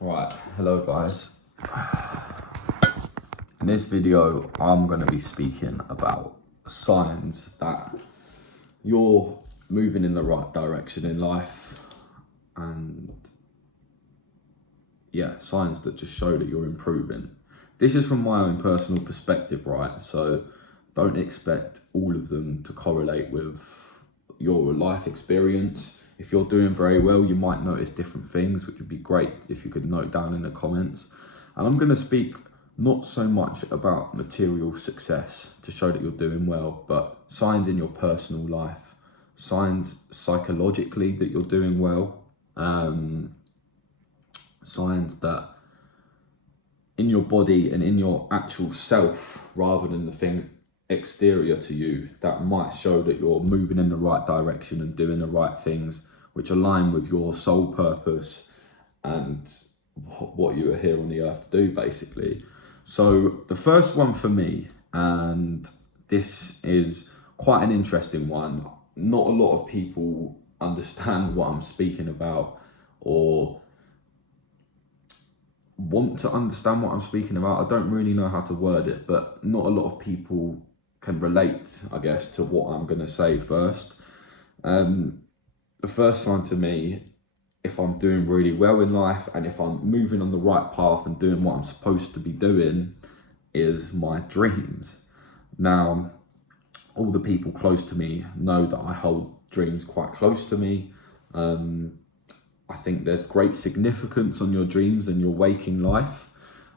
Right, hello guys. In this video, I'm going to be speaking about signs that you're moving in the right direction in life, and signs that just show that you're improving. This is from my own personal perspective, right? So don't expect all of them to correlate with your life experience. If you're doing very well, you might notice different things, which would be great if you could note down in the comments. And I'm going to speak not so much about material success to show that you're doing well, but signs in your personal life, signs psychologically that you're doing well, signs that in your body and in your actual self, rather than the things exterior to you, that might show that you're moving in the right direction and doing the right things which align with your sole purpose and what you are here on the earth to do, basically. So the first one for me, and this is quite an interesting one, not a lot of people understand what I'm speaking about or want to understand what I'm speaking about. I don't really know how to word it, but not a lot of people can relate, I guess, to what I'm going to say first. The first sign to me, if I'm doing really well in life and if I'm moving on the right path and doing what I'm supposed to be doing, is my dreams. Now, all the people close to me know that I hold dreams quite close to me. I think there's great significance on your dreams and your waking life.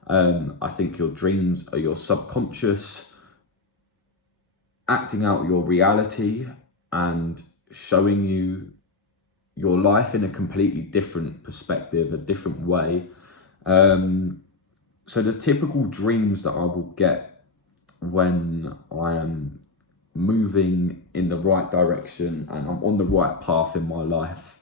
I think your dreams are your subconscious acting out your reality and showing you your life in a completely different perspective, a different way. So the typical dreams that I will get when I am moving in the right direction and I'm on the right path in my life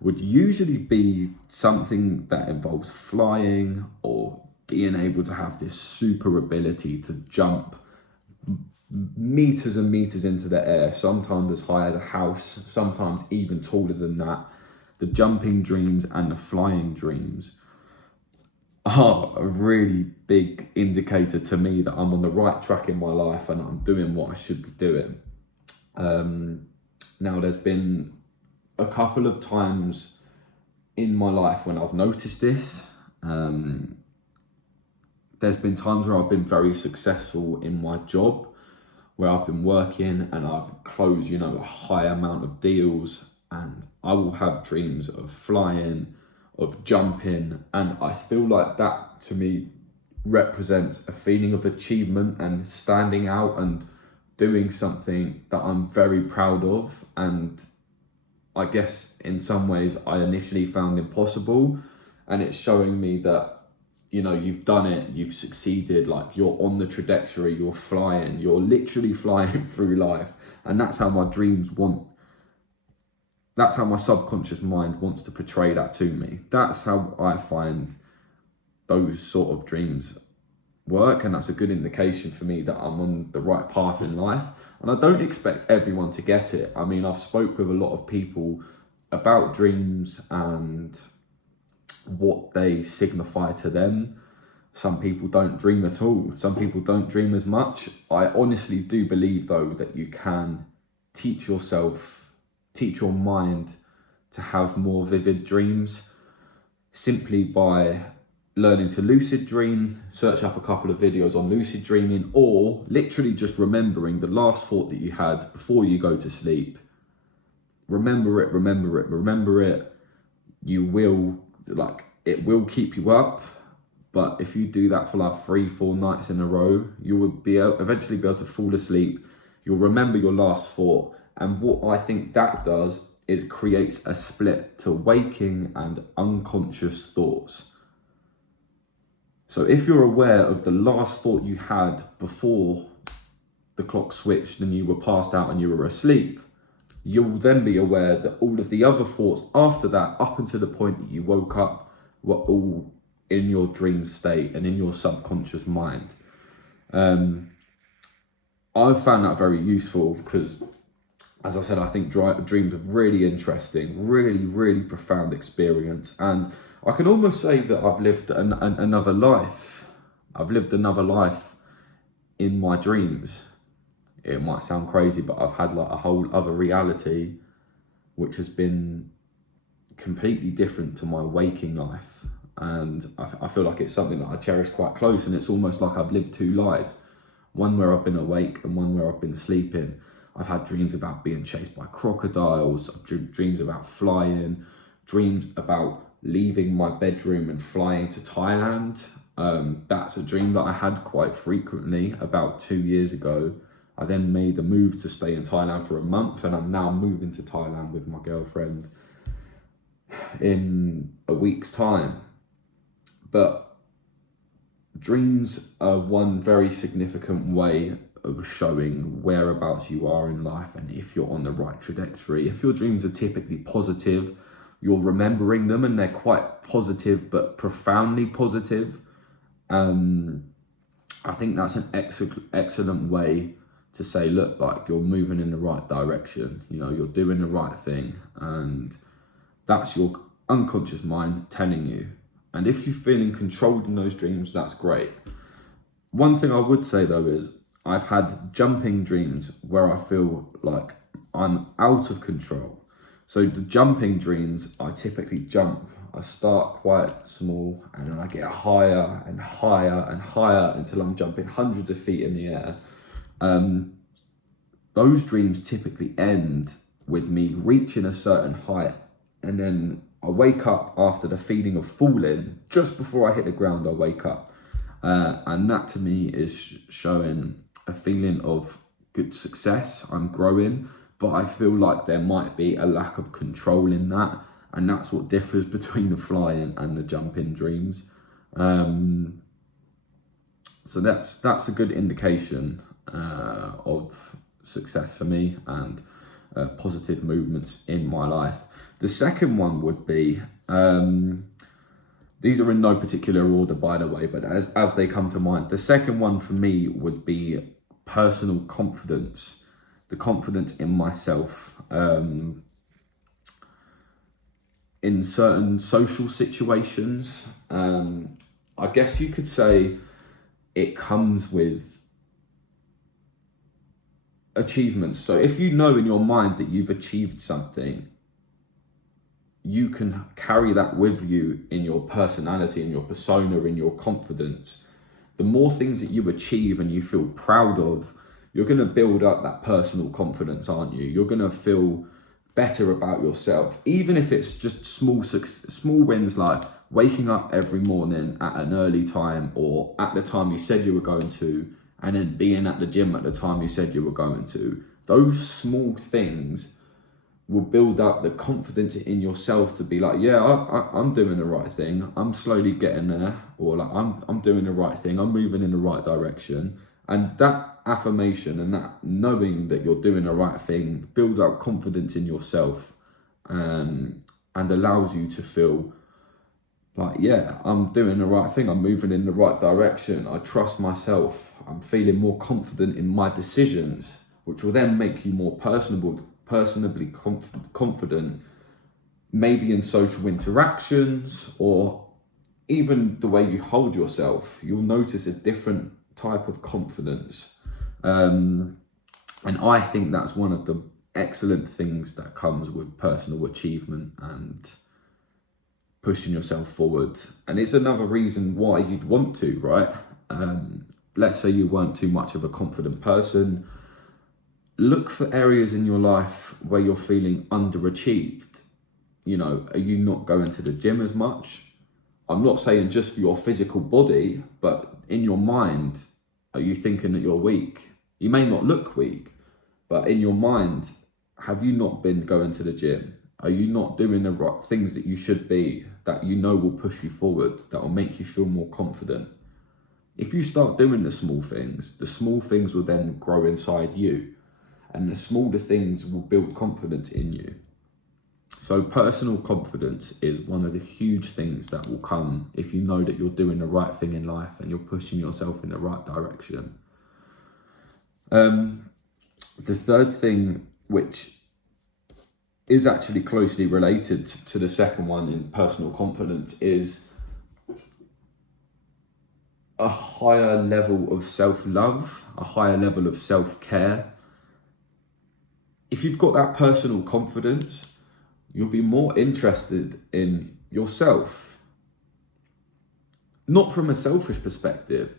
would usually be something that involves flying or being able to have this super ability to jump meters and meters into the air, sometimes as high as a house, sometimes even taller than that. The jumping dreams and the flying dreams are a really big indicator to me that I'm on the right track in my life and I'm doing what I should be doing. Now, there's been a couple of times in my life when I've noticed this. There's been times where I've been very successful in my job, where I've been working and I've closed, a high amount of deals, and I will have dreams of flying, of jumping, and I feel like that to me represents a feeling of achievement and standing out and doing something that I'm very proud of, and I guess in some ways I initially found impossible, and it's showing me that you've done it, you've succeeded, like you're on the trajectory, you're flying, you're literally flying through life. And that's how my that's how my subconscious mind wants to portray that to me. That's how I find those sort of dreams work, and that's a good indication for me that I'm on the right path in life. And I don't expect everyone to get it. I mean, I've spoke with a lot of people about dreams and what they signify to them. Some people don't dream at all. Some people don't dream as much. I honestly do believe, though, that you can teach your mind to have more vivid dreams simply by learning to lucid dream. Search up a couple of videos on lucid dreaming, or literally just remembering the last thought that you had before you go to sleep. Remember it. It will keep you up, but if you do that for like 3-4 nights in a row, you will eventually be able to fall asleep. You'll remember your last thought, and what I think that does is creates a split to waking and unconscious thoughts. So if you're aware of the last thought you had before the clock switched and you were passed out and you were asleep, you'll then be aware that all of the other thoughts after that, up until the point that you woke up, were all in your dream state and in your subconscious mind. I've found that very useful because, as I said, I think dreams are really interesting, really, really profound experience. And I can almost say that I've lived another life. I've lived another life in my dreams. It might sound crazy, but I've had like a whole other reality, which has been completely different to my waking life. And I feel like it's something that I cherish quite close, and it's almost like I've lived two lives. One where I've been awake and one where I've been sleeping. I've had dreams about being chased by crocodiles, dreams about flying, dreams about leaving my bedroom and flying to Thailand. That's a dream that I had quite frequently about 2 years ago. I then made the move to stay in Thailand for a month, and I'm now moving to Thailand with my girlfriend in a week's time. But dreams are one very significant way of showing whereabouts you are in life and if you're on the right trajectory. If your dreams are typically positive, you're remembering them and they're quite positive but profoundly positive. I think that's an excellent way to say, look, like you're moving in the right direction, you know, you're doing the right thing, and that's your unconscious mind telling you. And if you're feeling controlled in those dreams, that's great. One thing I would say though is I've had jumping dreams where I feel like I'm out of control. So the jumping dreams, I typically jump. I start quite small and then I get higher and higher and higher until I'm jumping hundreds of feet in the air. Those dreams typically end with me reaching a certain height, and then I wake up after the feeling of falling. Just before I hit the ground, I wake up. And that to me is showing a feeling of good success. I'm growing, but I feel like there might be a lack of control in that. And that's what differs between the flying and the jumping dreams. So that's a good indication of success for me and positive movements in my life. The second one would be, these are in no particular order, by the way, but as they come to mind. The second one for me would be personal confidence, the confidence in myself. In certain social situations, I guess you could say it comes with achievements. So if you know in your mind that you've achieved something, you can carry that with you in your personality, in your persona, in your confidence. The more things that you achieve and you feel proud of, you're going to build up that personal confidence, aren't you? You're going to feel better about yourself, even if it's just small wins, like waking up every morning at an early time or at the time you said you were going to, and then being at the gym at the time you said you were going to. Those small things will build up the confidence in yourself to be like, yeah, I'm doing the right thing. I'm slowly getting there, or like I'm doing the right thing. I'm moving in the right direction. And that affirmation and that knowing that you're doing the right thing builds up confidence in yourself, and allows you to feel like, yeah, I'm doing the right thing. I'm moving in the right direction. I trust myself. I'm feeling more confident in my decisions, which will then make you more personably confident, maybe in social interactions or even the way you hold yourself. You'll notice a different type of confidence. And I think that's one of the excellent things that comes with personal achievement and pushing yourself forward. And it's another reason why you'd want to, right? Let's say you weren't too much of a confident person. Look for areas in your life where you're feeling underachieved. You know, are you not going to the gym as much? I'm not saying just for your physical body, but in your mind, are you thinking that you're weak? You may not look weak, but in your mind, have you not been going to the gym? Are you not doing the right things that you should be, that you know will push you forward, that will make you feel more confident? If you start doing the small things will then grow inside you, and the smaller things will build confidence in you. So personal confidence is one of the huge things that will come if you know that you're doing the right thing in life and you're pushing yourself in the right direction. The third thing, which is actually closely related to the second one in personal confidence, is a higher level of self-love, a higher level of self-care. If you've got that personal confidence, you'll be more interested in yourself. Not from a selfish perspective,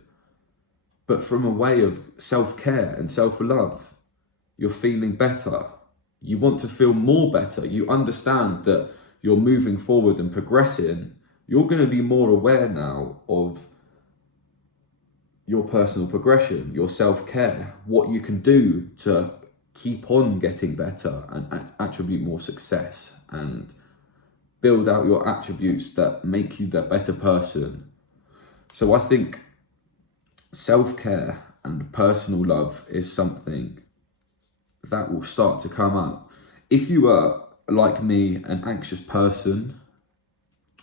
but from a way of self-care and self-love. You're feeling better. You want to feel more better. You understand that you're moving forward and progressing. You're going to be more aware now of your personal progression, your self-care, what you can do to keep on getting better and attribute more success and build out your attributes that make you the better person. So I think self-care and personal love is something that will start to come up. If you are, like me, an anxious person,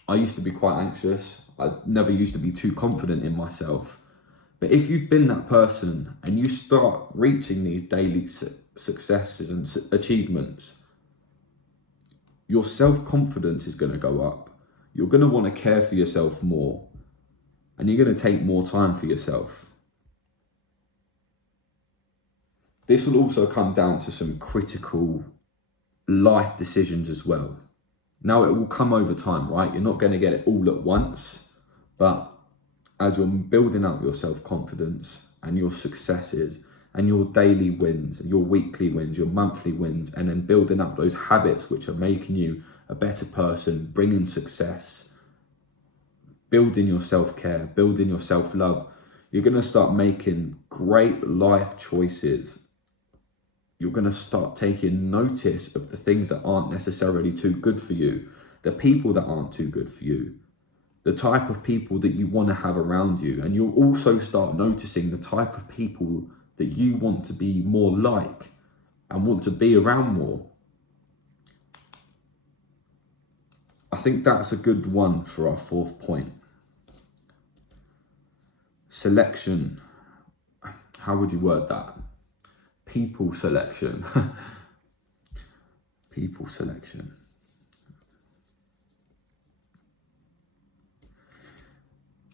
I used to be quite anxious. I never used to be too confident in myself. But if you've been that person and you start reaching these daily successes and achievements, your self-confidence is going to go up. You're going to want to care for yourself more, and you're going to take more time for yourself. This will also come down to some critical life decisions as well. Now, it will come over time, right? You're not going to get it all at once, but as you're building up your self-confidence and your successes and your daily wins, your weekly wins, your monthly wins, and then building up those habits which are making you a better person, bringing success, building your self-care, building your self-love, you're going to start making great life choices. You're going to start taking notice of the things that aren't necessarily too good for you, the people that aren't too good for you, the type of people that you want to have around you. And you'll also start noticing the type of people that you want to be more like and want to be around more. I think that's a good one for our fourth point. Selection. How would you word that? People selection. People selection.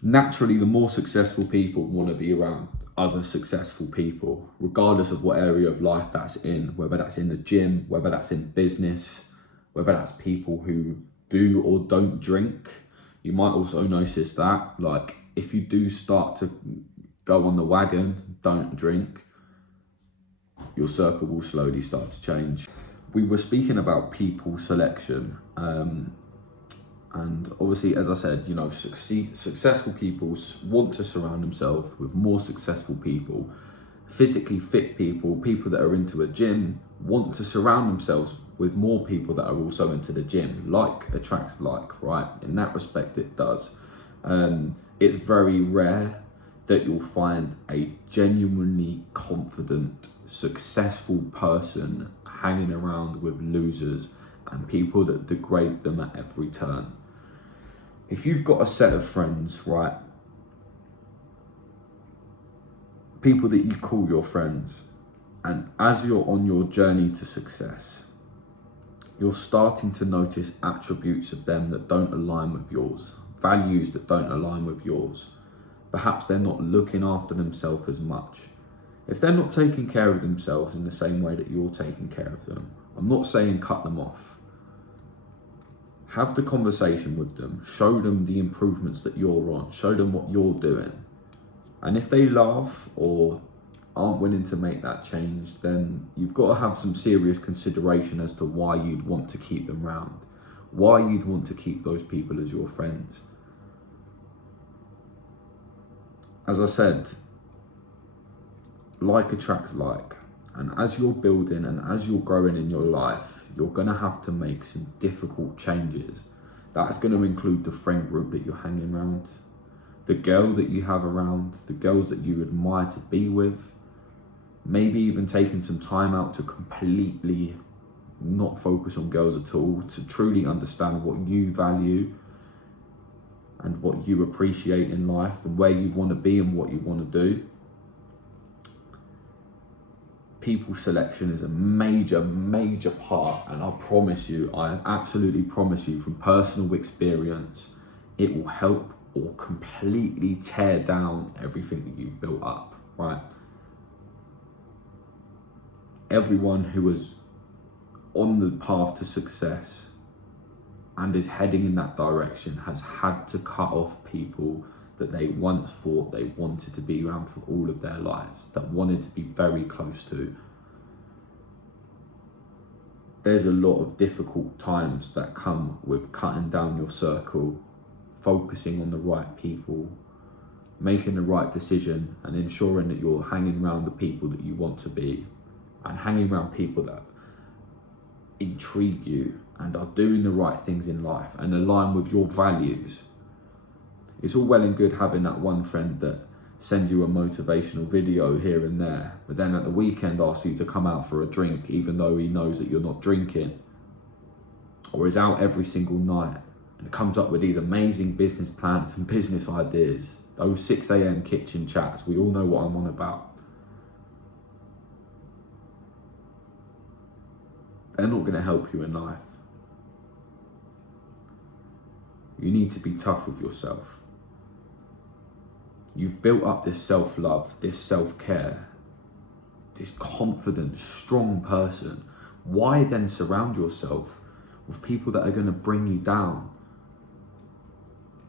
Naturally, the more successful people want to be around other successful people, regardless of what area of life that's in, whether that's in the gym, whether that's in business, whether that's people who do or don't drink. You might also notice that, like, if you do start to go on the wagon, don't drink, your circle will slowly start to change. We were speaking about people selection, and obviously, as I said, you know, successful people want to surround themselves with more successful people. Physically fit people, people that are into a gym, want to surround themselves with more people that are also into the gym. Like attracts like, right? In that respect, it does. It's very rare that you'll find a genuinely confident, successful person hanging around with losers and people that degrade them at every turn. If you've got a set of friends, right, people that you call your friends, and as you're on your journey to success, you're starting to notice attributes of them that don't align with yours, values that don't align with yours. Perhaps they're not looking after themselves as much. If they're not taking care of themselves in the same way that you're taking care of them, I'm not saying cut them off. Have the conversation with them, show them the improvements that you're on, show them what you're doing. And if they laugh or aren't willing to make that change, then you've got to have some serious consideration as to why you'd want to keep them around, why you'd want to keep those people as your friends. As I said, like attracts like. And as you're building and as you're growing in your life, you're going to have to make some difficult changes. That's going to include the friend group that you're hanging around, the girl that you have around, the girls that you admire to be with, maybe even taking some time out to completely not focus on girls at all, to truly understand what you value and what you appreciate in life and where you want to be and what you want to do. people selection is a major part, and I absolutely promise you from personal experience, it will help or completely tear down everything that you've built up, right? Everyone who is on the path to success and is heading in that direction has had to cut off people that they once thought they wanted to be around for all of their lives, that wanted to be very close to. There's a lot of difficult times that come with cutting down your circle, focusing on the right people, making the right decision, and ensuring that you're hanging around the people that you want to be, and hanging around people that intrigue you and are doing the right things in life and align with your values. It's all well and good having that one friend that sends you a motivational video here and there, but then at the weekend asks you to come out for a drink even though he knows that you're not drinking, or is out every single night and comes up with these amazing business plans and business ideas. Those 6 a.m. kitchen chats, we all know what I'm on about. They're not going to help you in life. You need to be tough with yourself. You've built up this self-love, this self-care, this confident, strong person. Why then surround yourself with people that are going to bring you down?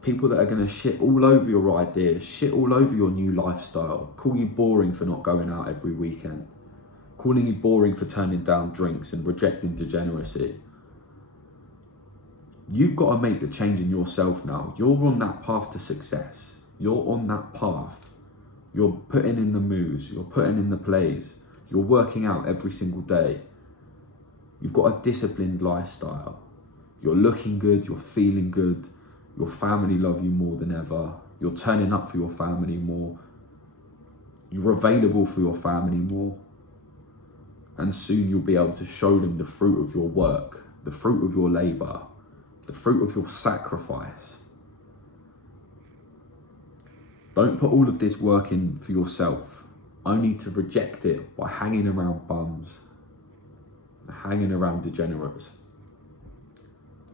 People that are going to shit all over your ideas, shit all over your new lifestyle, call you boring for not going out every weekend, calling you boring for turning down drinks and rejecting degeneracy. You've got to make the change in yourself now. You're on that path to success. You're on that path. You're putting in the moves. You're putting in the plays. You're working out every single day. You've got a disciplined lifestyle. You're looking good. You're feeling good. Your family love you more than ever. You're turning up for your family more. You're available for your family more. And soon you'll be able to show them the fruit of your work, the fruit of your labor, the fruit of your sacrifice. Don't put all of this work in for yourself, only to reject it by hanging around bums, hanging around degenerates.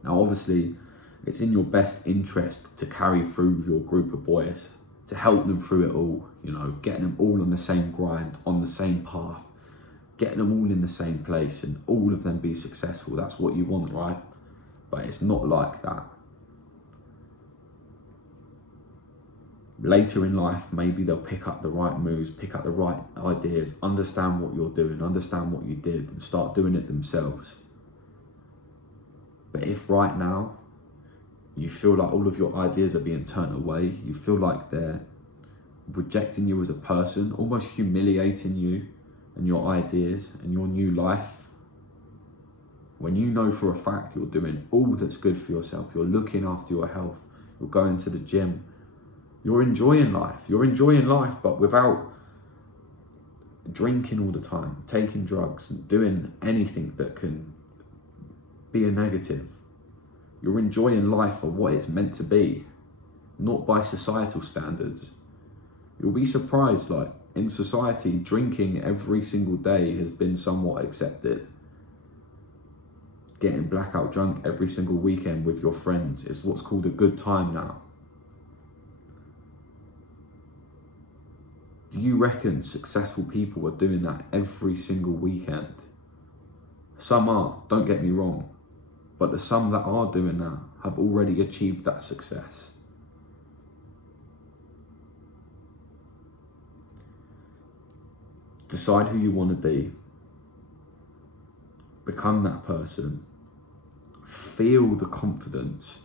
Now, obviously, it's in your best interest to carry through with your group of boys, to help them through it all, getting them all on the same grind, on the same path, getting them all in the same place and all of them be successful. That's what you want, right? But it's not like that. Later in life, maybe they'll pick up the right moves, pick up the right ideas, understand what you're doing, understand what you did, and start doing it themselves. But if right now you feel like all of your ideas are being turned away, you feel like they're rejecting you as a person, almost humiliating you and your ideas and your new life, when you know for a fact you're doing all that's good for yourself, you're looking after your health, you're going to the gym, you're enjoying life, but without drinking all the time, taking drugs, and doing anything that can be a negative. You're enjoying life for what it's meant to be, not by societal standards. You'll be surprised, in society, drinking every single day has been somewhat accepted. Getting blackout drunk every single weekend with your friends is what's called a good time now. Do you reckon successful people are doing that every single weekend? Some are, don't get me wrong, but the some that are doing that have already achieved that success. Decide who you want to be. Become that person. Feel the confidence.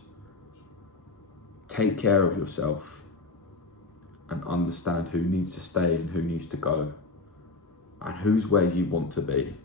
Take care of yourself. And understand who needs to stay and who needs to go. And who's where you want to be.